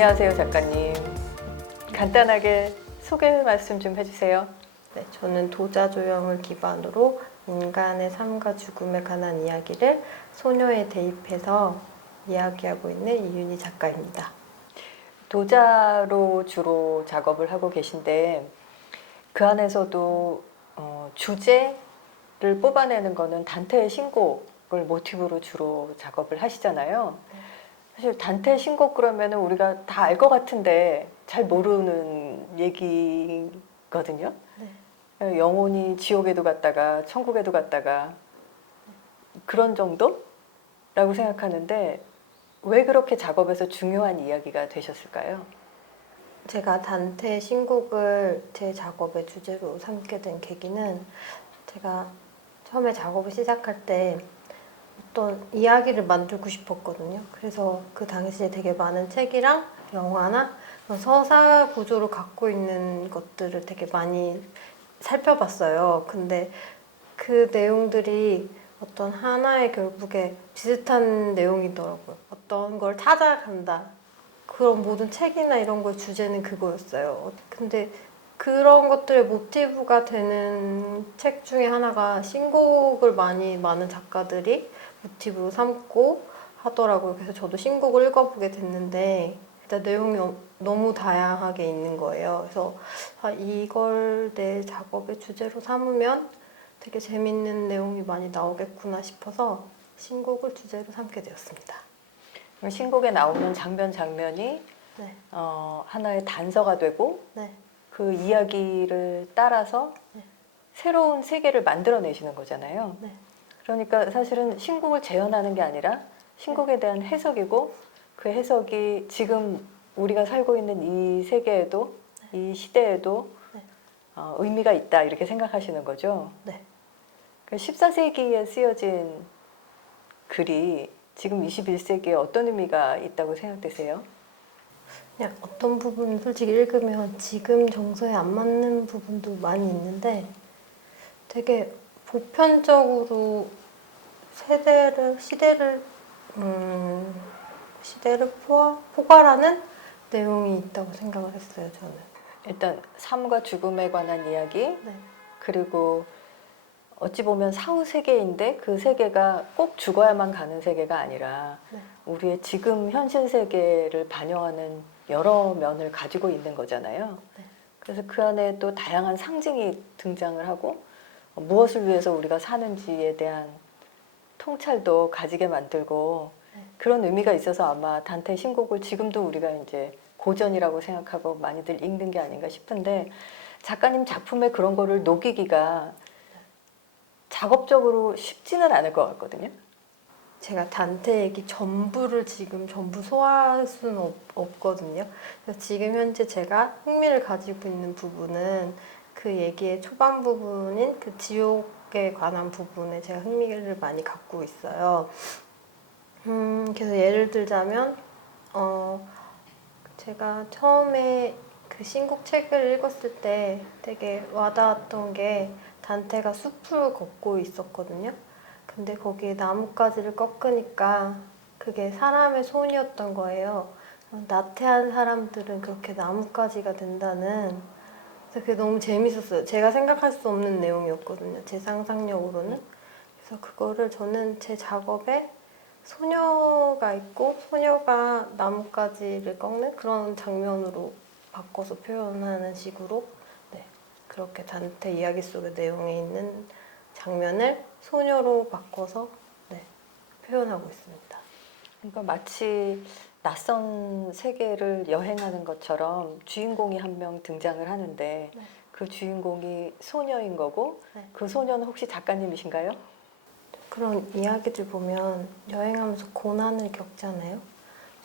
안녕하세요, 작가님. 간단하게 소개 말씀 좀 해주세요. 네, 저는 도자조형을 기반으로 인간의 삶과 죽음에 관한 이야기를 소녀에 대입해서 이야기하고 있는 이윤희 작가입니다. 도자로 주로 작업을 하고 계신데 그 안에서도 주제를 뽑아내는 거는 단테의 신곡을 모티브로 주로 작업을 하시잖아요. 사실 단테의 신곡 그러면 우리가 다 알 것 같은데 잘 모르는 얘기거든요. 네. 영혼이 지옥에도 갔다가 천국에도 갔다가 그런 정도라고 생각하는데 왜 그렇게 작업에서 중요한 이야기가 되셨을까요? 제가 단테의 신곡을 제 작업의 주제로 삼게 된 계기는 제가 처음에 작업을 시작할 때 어떤 이야기를 만들고 싶었거든요. 그래서 그 당시에 되게 많은 책이랑 영화나 서사 구조를 갖고 있는 것들을 되게 많이 살펴봤어요. 근데 그 내용들이 어떤 하나의 결국에 비슷한 내용이더라고요. 어떤 걸 찾아간다. 그런 모든 책이나 이런 거 주제는 그거였어요. 근데 그런 것들의 모티브가 되는 책 중에 하나가 신곡을 많은 작가들이 모티브로 삼고 하더라고요. 그래서 저도 신곡을 읽어보게 됐는데 일단 내용이 너무 다양하게 있는 거예요. 그래서 이걸 내 작업의 주제로 삼으면 되게 재밌는 내용이 많이 나오겠구나 싶어서 신곡을 주제로 삼게 되었습니다. 그럼 신곡에 나오는 장면이 네. 하나의 단서가 되고 네. 그 이야기를 따라서 네. 새로운 세계를 만들어내시는 거잖아요. 네. 그러니까 사실은 신곡을 재현하는 게 아니라 신곡에 대한 해석이고 그 해석이 지금 우리가 살고 있는 이 세계에도 이 시대에도 네. 의미가 있다 이렇게 생각하시는 거죠. 네. 14세기에 쓰여진 글이 지금 21세기에 어떤 의미가 있다고 생각되세요? 그냥 어떤 부분 솔직히 읽으면 지금 정서에 안 맞는 부분도 많이 있는데 되게 보편적으로 시대를 포괄하는 내용이 있다고 생각을 했어요, 저는. 일단 삶과 죽음에 관한 이야기, 네. 그리고 어찌 보면 사후 세계인데 그 세계가 꼭 죽어야만 가는 세계가 아니라 네. 우리의 지금 현실 세계를 반영하는 여러 면을 가지고 있는 거잖아요. 네. 그래서 그 안에 또 다양한 상징이 등장을 하고 무엇을 위해서 우리가 사는지에 대한 통찰도 가지게 만들고 네. 그런 의미가 있어서 아마 단테 신곡을 지금도 우리가 이제 고전이라고 생각하고 많이들 읽는 게 아닌가 싶은데 작가님 작품에 그런 거를 녹이기가 작업적으로 쉽지는 않을 것 같거든요. 제가 단테 얘기 전부를 지금 전부 소화할 수는 없거든요. 그래서 지금 현재 제가 흥미를 가지고 있는 부분은 그 얘기의 초반 부분인 그 지옥에 관한 부분에 제가 흥미를 많이 갖고 있어요. 그래서 예를 들자면, 제가 처음에 그 신곡 책을 읽었을 때 되게 와닿았던 게 단테가 숲을 걷고 있었거든요. 근데 거기에 나뭇가지를 꺾으니까 그게 사람의 손이었던 거예요. 나태한 사람들은 그렇게 나뭇가지가 된다는. 그래서 그게 너무 재밌었어요. 제가 생각할 수 없는 내용이었거든요. 제 상상력으로는. 그래서 그거를 저는 제 작업에 소녀가 있고 소녀가 나뭇가지를 꺾는 그런 장면으로 바꿔서 표현하는 식으로 그렇게 단테 이야기 속의 내용에 있는 장면을 소녀로 바꿔서 표현하고 있습니다. 그러니까 마치 낯선 세계를 여행하는 것처럼 주인공이 한 명 등장을 하는데 네. 그 주인공이 소녀인 거고 네. 그 소녀는 혹시 작가님이신가요? 그런 이야기들 보면 여행하면서 고난을 겪잖아요.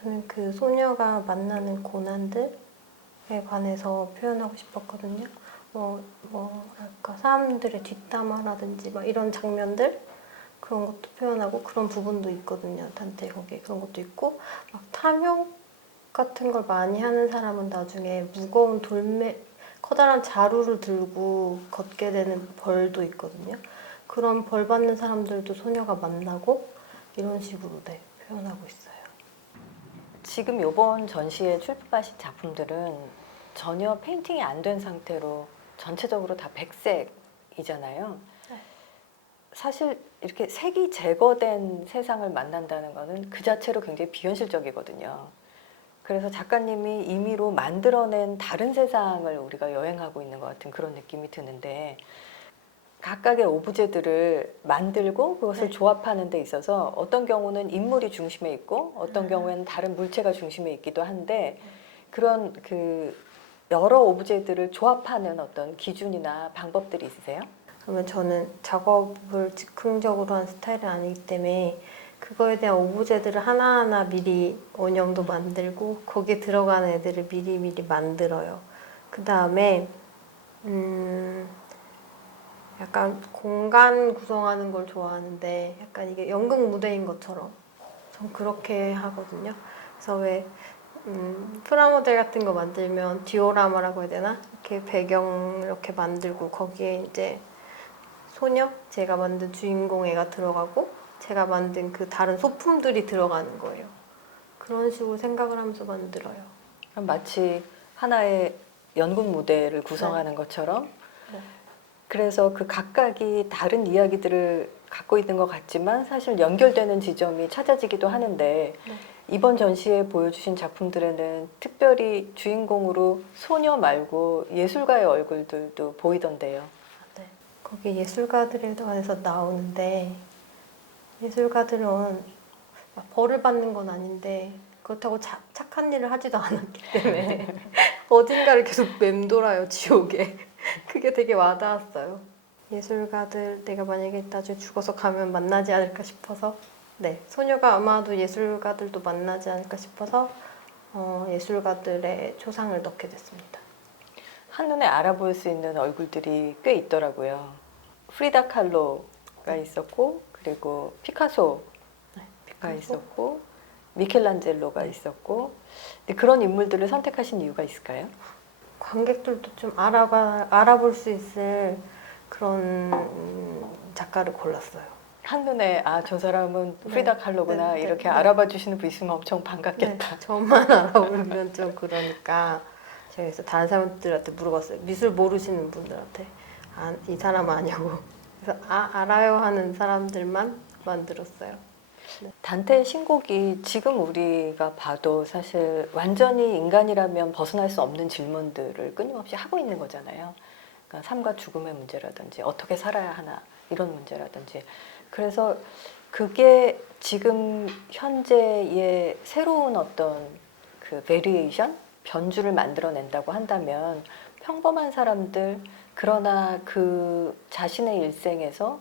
저는 그 소녀가 만나는 고난들에 관해서 표현하고 싶었거든요. 뭐랄까 사람들의 뒷담화라든지 막 이런 장면들 그런 것도 표현하고 그런 부분도 있거든요. 단테 거기에 그런 것도 있고 막 탐욕 같은 걸 많이 하는 사람은 나중에 무거운 커다란 자루를 들고 걷게 되는 벌도 있거든요. 그런 벌 받는 사람들도 소녀가 만나고 이런 식으로 표현하고 있어요. 지금 이번 전시에 출품하신 작품들은 전혀 페인팅이 안 된 상태로 전체적으로 다 백색이잖아요. 네. 사실 이렇게 색이 제거된 세상을 만난다는 거는 그 자체로 굉장히 비현실적이거든요. 그래서 작가님이 임의로 만들어낸 다른 세상을 우리가 여행하고 있는 것 같은 그런 느낌이 드는데, 각각의 오브제들을 만들고 그것을 네. 조합하는 데 있어서 어떤 경우는 인물이 중심에 있고 어떤 경우에는 다른 물체가 중심에 있기도 한데, 그런 그 여러 오브제들을 조합하는 어떤 기준이나 방법들이 있으세요? 그러면 저는 작업을 즉흥적으로 하는 스타일은 아니기 때문에 그거에 대한 오브제들을 하나하나 미리 원형도 만들고 거기에 들어가는 애들을 미리미리 만들어요. 그 다음에 약간 공간 구성하는 걸 좋아하는데 약간 이게 연극 무대인 것처럼 전 그렇게 하거든요. 그래서 왜 프라모델 같은 거 만들면 디오라마라고 해야 되나? 이렇게 배경 이렇게 만들고 거기에 이제 소녀, 제가 만든 주인공 애가 들어가고 제가 만든 그 다른 소품들이 들어가는 거예요. 그런 식으로 생각을 하면서 만들어요. 그럼 마치 하나의 연극 무대를 구성하는 것처럼, 네. 그래서 그 각각이 다른 이야기들을 갖고 있는 것 같지만 사실 연결되는 지점이 찾아지기도 하는데, 네. 이번 전시에 보여주신 작품들에는 특별히 주인공으로 소녀 말고 예술가의 얼굴들도 보이던데요. 네. 거기 예술가들에 관해서 나오는데 예술가들은 벌을 받는 건 아닌데 그렇다고 착한 일을 하지도 않았기 때문에 어딘가를 계속 맴돌아요, 지옥에. 그게 되게 와닿았어요. 예술가들 내가 만약에 나중에 죽어서 가면 만나지 않을까 싶어서, 네, 소녀가 아마도 예술가들도 만나지 않을까 싶어서 예술가들의 초상을 넣게 됐습니다. 한눈에 알아볼 수 있는 얼굴들이 꽤 있더라고요. 프리다 칼로가 있었고, 그리고 피카소가 피카소? 있었고, 미켈란젤로가 네. 있었고, 근데 그런 인물들을 선택하신 이유가 있을까요? 관객들도 좀 알아볼 수 있을 그런 작가를 골랐어요. 한눈에 아, 저 사람은 네. 프리다 칼로구나, 네, 네, 이렇게 네. 알아봐 주시는 분 있으면 엄청 네, 반갑겠다. 저만 알아보면 좀 그러니까 제가 그래서 다른 사람들한테 물어봤어요. 미술 모르시는 분들한테 이 사람 아냐고. 그래서 알아요 하는 사람들만 만들었어요. 단테의 신곡이 지금 우리가 봐도 사실 완전히 인간이라면 벗어날 수 없는 질문들을 끊임없이 하고 있는 거잖아요. 그러니까 삶과 죽음의 문제라든지 어떻게 살아야 하나 이런 문제라든지. 그래서 그게 지금 현재의 새로운 어떤 그 베리에이션, 변주를 만들어낸다고 한다면, 평범한 사람들, 그러나 그 자신의 일생에서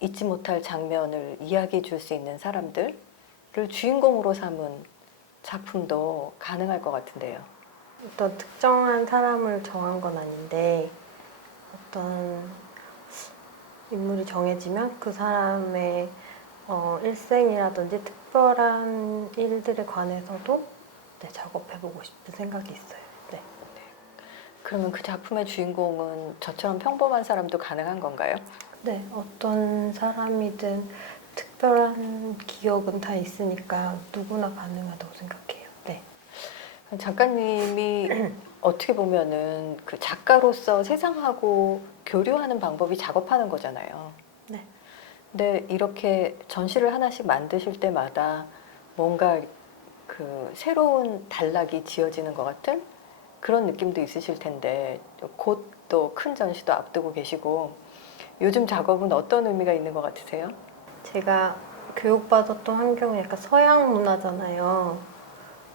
잊지 못할 장면을 이야기해 줄 수 있는 사람들을 주인공으로 삼은 작품도 가능할 것 같은데요. 어떤 특정한 사람을 정한 건 아닌데 어떤 인물이 정해지면 그 사람의 일생이라든지 특별한 일들에 관해서도 네, 작업해보고 싶은 생각이 있어요. 네. 그러면 그 작품의 주인공은 저처럼 평범한 사람도 가능한 건가요? 네, 어떤 사람이든 특별한 기억은 다 있으니까 누구나 가능하다고 생각해요. 네. 작가님이 어떻게 보면은 그 작가로서 세상하고 교류하는 방법이 작업하는 거잖아요. 네. 근데 이렇게 전시를 하나씩 만드실 때마다 뭔가 그 새로운 단락이 지어지는 것 같은 그런 느낌도 있으실 텐데, 곧 또 큰 전시도 앞두고 계시고, 요즘 작업은 어떤 의미가 있는 것 같으세요? 제가 교육받았던 환경이 약간 서양 문화잖아요.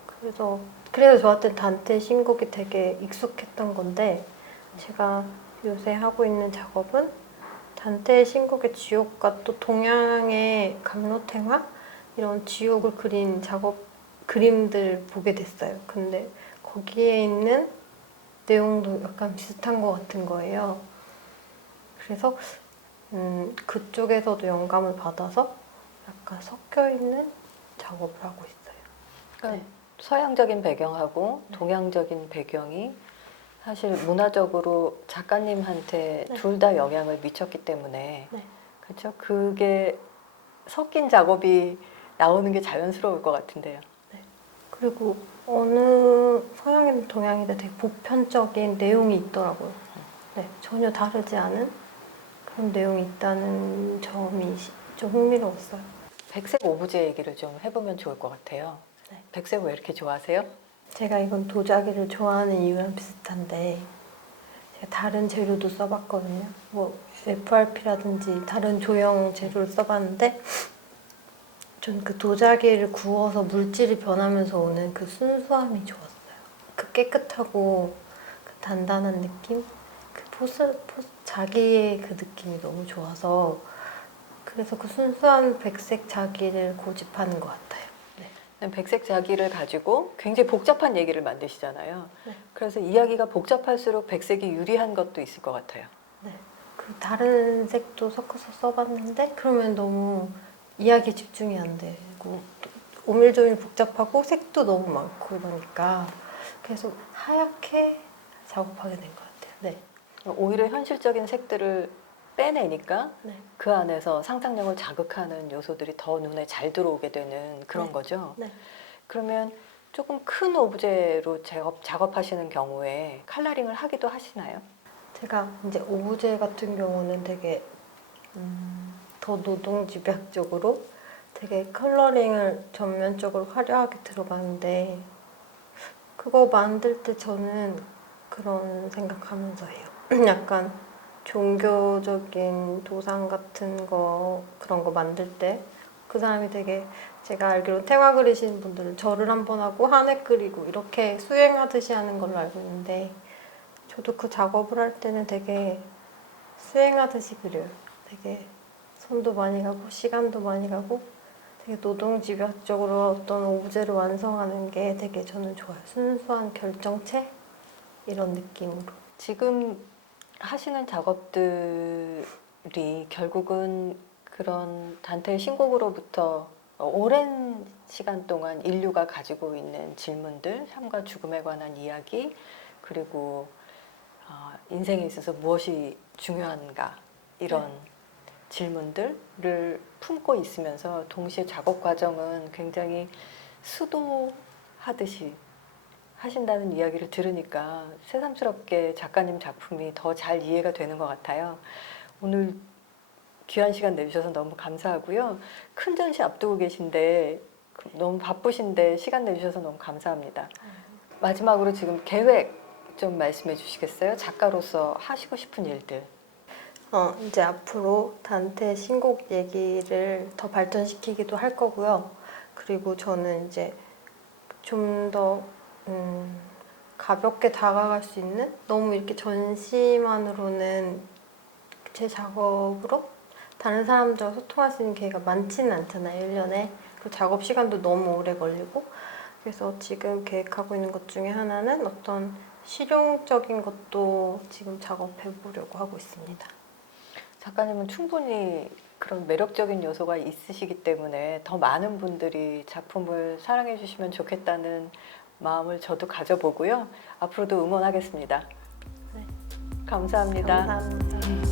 그래서 저한테 단테 신곡이 되게 익숙했던 건데 제가 요새 하고 있는 작업은 단테의 신곡의 지옥과 또 동양의 감로탱화 이런 지옥을 그린 그림들 보게 됐어요. 근데 거기에 있는 내용도 약간 비슷한 것 같은 거예요. 그래서 그쪽에서도 영감을 받아서 약간 섞여 있는 작업을 하고 있어요. 그러니까 서양적인 배경하고 동양적인 배경이 사실 문화적으로 작가님한테 네. 둘 다 영향을 미쳤기 때문에, 네. 그렇죠? 그게 섞인 작업이 나오는 게 자연스러울 것 같은데요. 그리고 어느 서양이든 동양이든 되게 보편적인 내용이 있더라고요. 네, 전혀 다르지 않은 그런 내용이 있다는 점이 좀 흥미로웠어요. 백색 오브제 얘기를 좀 해보면 좋을 것 같아요. 네. 백색 왜 이렇게 좋아하세요? 제가 이건 도자기를 좋아하는 이유랑 비슷한데 제가 다른 재료도 써봤거든요. 뭐 FRP라든지 다른 조형 재료를 써봤는데 전 그 도자기를 구워서 물질이 변하면서 오는 그 순수함이 좋았어요. 그 깨끗하고 그 단단한 느낌? 그 자기의 그 느낌이 너무 좋아서 그래서 그 순수한 백색 자기를 고집하는 것 같아요. 네. 백색 자기를 가지고 굉장히 복잡한 얘기를 만드시잖아요. 네. 그래서 이야기가 복잡할수록 백색이 유리한 것도 있을 것 같아요. 네. 그 다른 색도 섞어서 써봤는데 그러면 너무 이야기에 집중이 안 되고 오밀조밀 복잡하고 색도 너무 많고 이러니까 계속 하얗게 작업하게 된 것 같아요. 네. 오히려 현실적인 색들을 빼내니까 네. 그 안에서 상상력을 자극하는 요소들이 더 눈에 잘 들어오게 되는 그런 네. 거죠. 네. 그러면 조금 큰 오브제로 작업하시는 경우에 컬러링을 하기도 하시나요? 제가 이제 오브제 같은 경우는 되게 더 노동집약적으로 되게 컬러링을 전면적으로 화려하게 들어가는데 그거 만들 때 저는 그런 생각하면서 해요. 약간 종교적인 도상 같은 거 그런 거 만들 때 그 사람이 되게 제가 알기로 태화 그리시는 분들은 절을 한 번 하고 한 해 그리고 이렇게 수행하듯이 하는 걸로 알고 있는데 저도 그 작업을 할 때는 되게 수행하듯이 그려요. 되게 손도 많이 가고 시간도 많이 가고 되게 노동집약적으로 어떤 오브제를 완성하는 게 되게 저는 좋아요. 순수한 결정체? 이런 느낌으로. 지금 하시는 작업들이 결국은 그런 단테의 신곡으로부터 오랜 시간 동안 인류가 가지고 있는 질문들, 삶과 죽음에 관한 이야기, 그리고 인생에 있어서 무엇이 중요한가 이런 질문들을 품고 있으면서 동시에 작업 과정은 굉장히 수도하듯이 하신다는 이야기를 들으니까 새삼스럽게 작가님 작품이 더 잘 이해가 되는 것 같아요. 오늘 귀한 시간 내주셔서 너무 감사하고요. 큰 전시 앞두고 계신데 너무 바쁘신데 시간 내주셔서 너무 감사합니다. 마지막으로 지금 계획 좀 말씀해 주시겠어요? 작가로서 하시고 싶은 일들. 이제 앞으로 단테 신곡 얘기를 더 발전시키기도 할 거고요. 그리고 저는 이제 좀 더 가볍게 다가갈 수 있는 너무 이렇게 전시만으로는 제 작업으로 다른 사람들과 소통할 수 있는 기회가 많지는 않잖아요. 1년에. 그 작업 시간도 너무 오래 걸리고 그래서 지금 계획하고 있는 것 중에 하나는 어떤 실용적인 것도 지금 작업해 보려고 하고 있습니다. 작가님은 충분히 그런 매력적인 요소가 있으시기 때문에 더 많은 분들이 작품을 사랑해 주시면 좋겠다는 마음을 저도 가져보고요. 앞으로도 응원하겠습니다. 네. 감사합니다. 감사합니다.